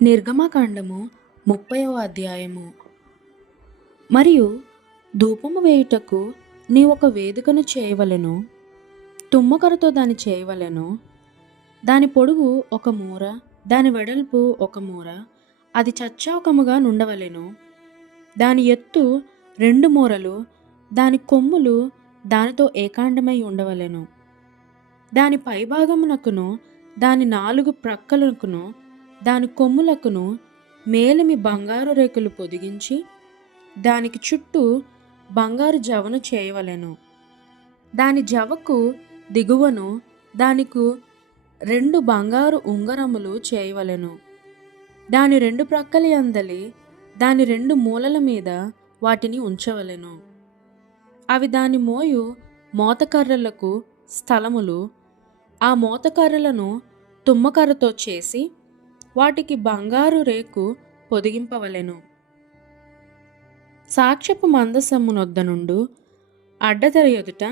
నిర్గమకాండము 30వ అధ్యాయము. మరియు ధూపము వేయుటకు నీవొక వేదికను చేయవలెను, తుమ్మకరతో దాని చేయవలెను. దాని పొడుగు 1 మూర, దాని వెడల్పు 1 మూర, అది చచ్చౌకముగా నుండవలెను. దాని ఎత్తు 2 మూరలు, దాని కొమ్ములు దానితో ఏకాండమై ఉండవలెను. దాని పైభాగమునకును దాని 4 ప్రక్కలకును దాని కొమ్ములకును మేలిమి బంగారు రేకులు పొదిగించి దానికి చుట్టూ బంగారు జవను చేయవలెను. దాని జవకు దిగువను దానికి 2 బంగారు ఉంగరములు చేయవలెను. దాని 2 ప్రక్కల యందలి దాని 2 మూలల మీద వాటిని ఉంచవలెను. అవి దాని మోయు మోతకర్రలకు స్థలములు. ఆ మోతకర్రలను తుమ్మకర్రతో చేసి వాటికి బంగారు రేకు పొదిగింపవలెను. సాక్ష్యపు మందసమునొద్ద నుండు అడ్డతెర ఎదుట,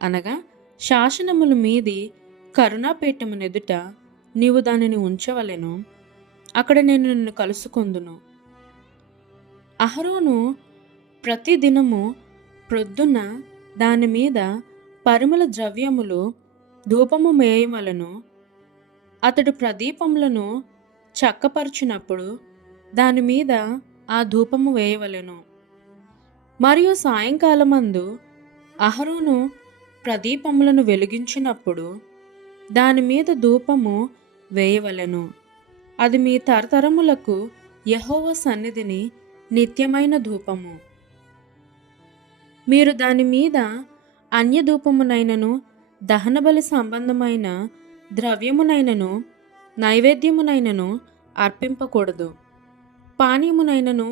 అనగా శాసనముల మీది కరుణాపీఠమునెదుట నీవు దానిని ఉంచవలెను. అక్కడ నేను నిన్ను కలుసుకొందును. అహరోను ప్రతి దినము ప్రొద్దున దాని మీద పరిమళ ద్రవ్యములు ధూపము వేయవలెను. అతడు ప్రదీపములను చక్కపరచినప్పుడు దాని మీద ఆ ధూపము వేయవలెను. మరియు సాయంకాలమందు అహరోను ప్రదీపములను వెలిగించినప్పుడు దాని మీద ధూపము వేయవలెను. అది మీ తరతరములకు యెహోవా సన్నిధిని నిత్యమైన ధూపము. మీరు దాని మీద అన్యధూపమునైనను దహనబలి సంబంధమైన ద్రవ్యమునైనను నైవేద్యమునైనను అర్పింపకూడదు. పానీయమునైనను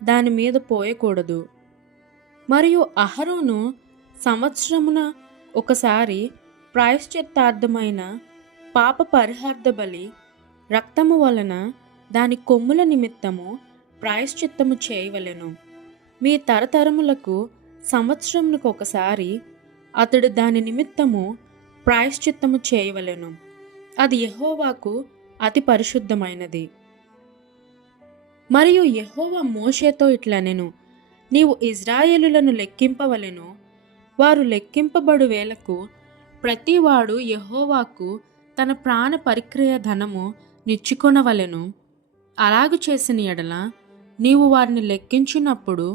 దాని మీద పోయకూడదు. మరియు అహరోను సంవత్సరమున ఒకసారి ప్రాయశ్చిత్తార్థమైన పాప పరిహార్థ బలి రక్తము వలన దాని కొమ్ముల నిమిత్తము ప్రాయశ్చిత్తము చేయవలెను. మీ తరతరములకు సంవత్సరమునకు ఒకసారి అతడు దాని నిమిత్తము ప్రాయశ్చిత్తము చేయవలెను. అది యెహోవాకు అతి పరిశుద్ధమైనది. మరియు యెహోవా మోషేతో ఇట్లనెను, నీవు ఇజ్రాయేలులను లెక్కింపవలెను. వారు లెక్కింపబడు వేళకు ప్రతివాడు యెహోవాకు తన ప్రాణ పరిక్రయ ధనము నిచ్చుకొనవలెను. అలాగు చేసిన ఎడల నీవు వారిని లెక్కించినప్పుడు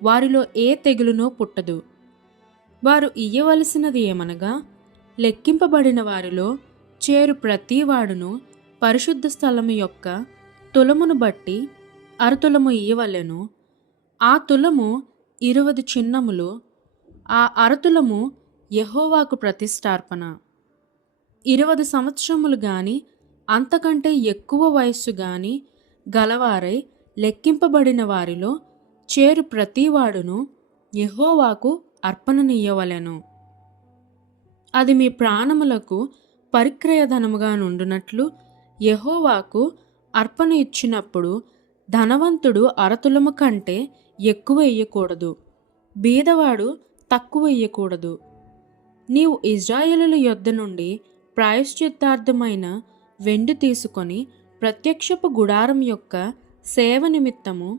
వారిలో ఏ తెగులునూ పుట్టదు. వారు ఇయ్యవలసినది ఏమనగా, లెక్కింపబడిన వారిలో చేరు ప్రతివాడును పరిశుద్ధ స్థలము యొక్క తులమును బట్టి అరతులము ఇయ్యవలెను. ఆ తులము 20 చిన్నములు. ఆ అరతులము యెహోవాకు ప్రతిష్టార్పణ. 20 సంవత్సరములు గాని అంతకంటే ఎక్కువ వయస్సు గాని గలవారై లెక్కింపబడిన వారిలో చేరు ప్రతివాడును యెహోవాకు అర్పణనియ్యవలెను. అది మీ ప్రాణములకు పరిక్రయధనముగా నుండునట్లు యెహోవాకు అర్పణ ఇచ్చినప్పుడు ధనవంతుడు అరతులము కంటే ఎక్కువ ఇయ్యకూడదు, బీదవాడు తక్కువ ఇయ్యకూడదు. నీవు ఇశ్రాయేలుల యొద్ద నుండి ప్రాయశ్చిత్తార్థమైన వెండి తీసుకొని ప్రత్యక్షపు గుడారం యొక్క సేవ నిమిత్తము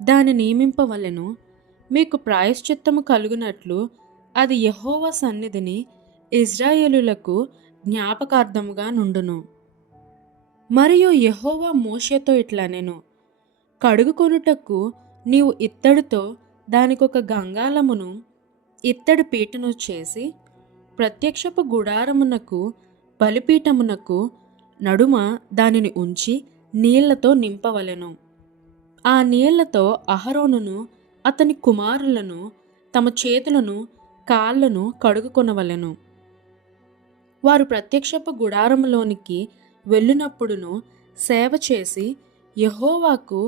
దాని నియమింపవలెను. మీకు ప్రాయశ్చిత్తము కలుగునట్లు అది యెహోవా సన్నిధిని ఇశ్రాయేలులకు జ్ఞాపకార్థముగా నుండును. మరియు యెహోవా మోషేతో ఇట్లనెను, కడుగుకొనుటకు నీవు ఇత్తడితో దానికొక గంగాళమును ఇత్తడి పీటను చేసి ప్రత్యక్షపు గుడారమునకు బలిపీఠమునకు నడుమ దానిని ఉంచి నీళ్లతో నింపవలెను. ఆ నీళ్లతో అహరోనును అతని కుమారులను తమ చేతులను కాళ్లను కడుగుకొనవలెను. వారు ప్రత్యక్షపు గుడారములోనికి వెళ్ళినప్పుడును సేవ చేసి యెహోవాకు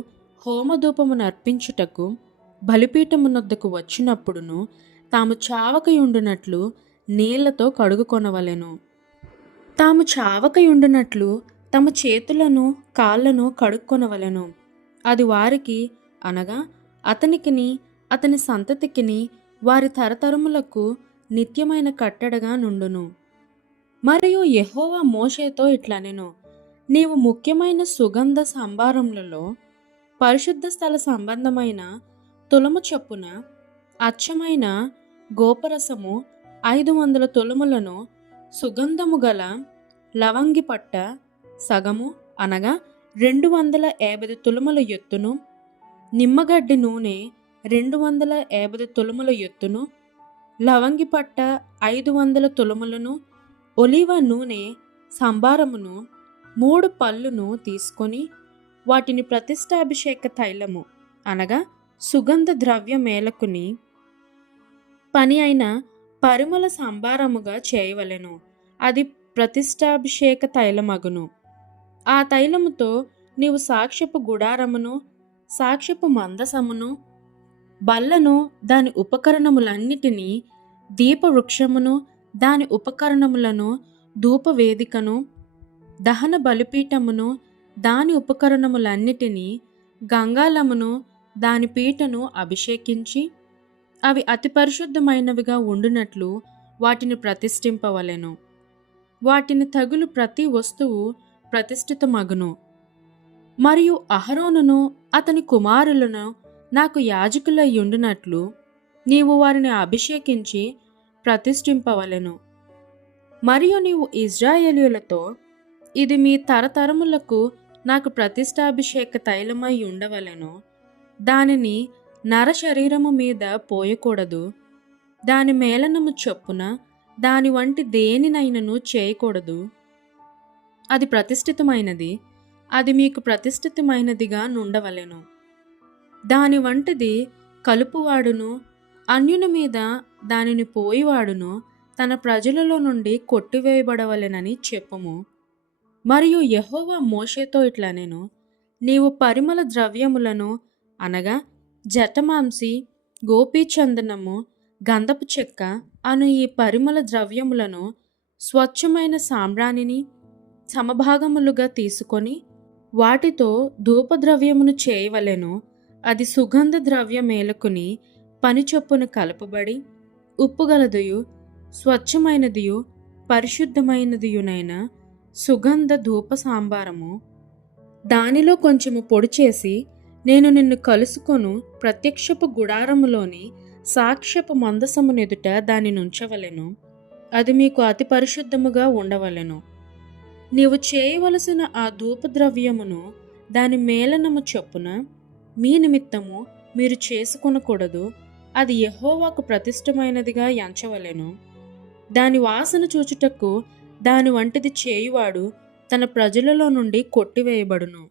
హోమధూపమును అర్పించుటకు బలిపీఠమునొద్దకు వచ్చినప్పుడును తాము చావకయుండునట్లు నీళ్లతో కడుగుకొనవలెను. తాము చావకయుండునట్లు తమ చేతులను కాళ్లను కడుక్కొనవలెను. అది వారికి, అనగా అతనికిని అతని సంతతికిని వారి తరతరములకు నిత్యమైన కట్టడగా నుండును. మరియు యెహోవా మోషేతో ఇట్లనెను, నీవు ముఖ్యమైన సుగంధ సంభారములలో పరిశుద్ధ స్థల సంబంధమైన తులము చొప్పున అచ్చమైన గోపరసము 500 తులములను, సుగంధము గల లవంగి పట్ట సగము అనగా 250 తులముల ఎత్తును, నిమ్మగడ్డి నూనె 250 తులముల ఎత్తును, లవంగి పట్ట 500 తులములను, ఒలివ నూనె సంభారమును 3 పళ్ళును తీసుకొని వాటిని ప్రతిష్టాభిషేక తైలము అనగా సుగంధ ద్రవ్య మేలకుని పని అయిన పరిమళ సంభారముగా చేయవలెను. అది ప్రతిష్టాభిషేక తైలమగును. ఆ తైలముతో నీవు సాక్ష్యపు గుడారమును, సాక్ష్యపు మందసమును, బల్లను దాని ఉపకరణములన్నిటినీ, దీపవృక్షమును దాని ఉపకరణములను, ధూపవేదికను, దహన బలిపీఠమును దాని ఉపకరణములన్నిటినీ, గంగాళమును దాని పీటను అభిషేకించి అవి అతి పరిశుద్ధమైనవిగా ఉండునట్లు వాటిని ప్రతిష్ఠింపవలెను. వాటిని తగులు ప్రతి వస్తువు ప్రతిష్ఠితమగును. మరియు అహరోనును అతని కుమారులను నాకు యాజకులై ఉండునట్లు నీవు వారిని అభిషేకించి ప్రతిష్ఠింపవలెను. మరియు నీవు ఇశ్రాయేలీయులతో, ఇది మీ తరతరములకు నాకు ప్రతిష్టాభిషేక తైలమై ఉండవలెను. దానిని నర శరీరము మీద పోయకూడదు. దాని మేళనము చొప్పున దాని వంటి దేనినైనను చేయకూడదు. అది ప్రతిష్ఠితమైనది, అది మీకు ప్రతిష్ఠితమైనదిగా నుండవలెను. దాని వంటిది కలుపువాడును, అన్యుని మీద దానిని పోయివాడును తన ప్రజలలో నుండి కొట్టివేయబడవలెనని చెప్పుము. మరియు యెహోవా మోషేతో ఇట్లనెను, నీవు పరిమళ ద్రవ్యములను అనగా జటమాంసి, గోపీచందనము, గంధపు చెక్క అను ఈ పరిమళ ద్రవ్యములను స్వచ్ఛమైన సాంబ్రాణిని సమభాగములుగా తీసుకొని వాటితో ధూపద్రవ్యమును చేయవలెను. అది సుగంధ ద్రవ్య మేలకుని పని చొప్పున కలపబడి ఉప్పుగలదియు స్వచ్ఛమైనదియు పరిశుద్ధమైనదియునైన సుగంధ ధూప సాంబారము. దానిలో కొంచెము పొడి చేసి నేను నిన్ను కలుసుకొను ప్రత్యక్షపు గుడారములోని సాక్ష్యపు మందసమునెదుట దాని నుంచవలెను. అది మీకు అతి పరిశుద్ధముగా ఉండవలెను. నీవు చేయవలసిన ఆ ధూపద్రవ్యమును దాని మేళనము చొప్పున మీ నిమిత్తము మీరు చేసుకొనకూడదు. అది యెహోవాకు ప్రతిష్టమైనదిగా ఎంచవలెను. దాని వాసన చూచుటకు దాని వంటిది చేయువాడు తన ప్రజలలో నుండి కొట్టివేయబడును.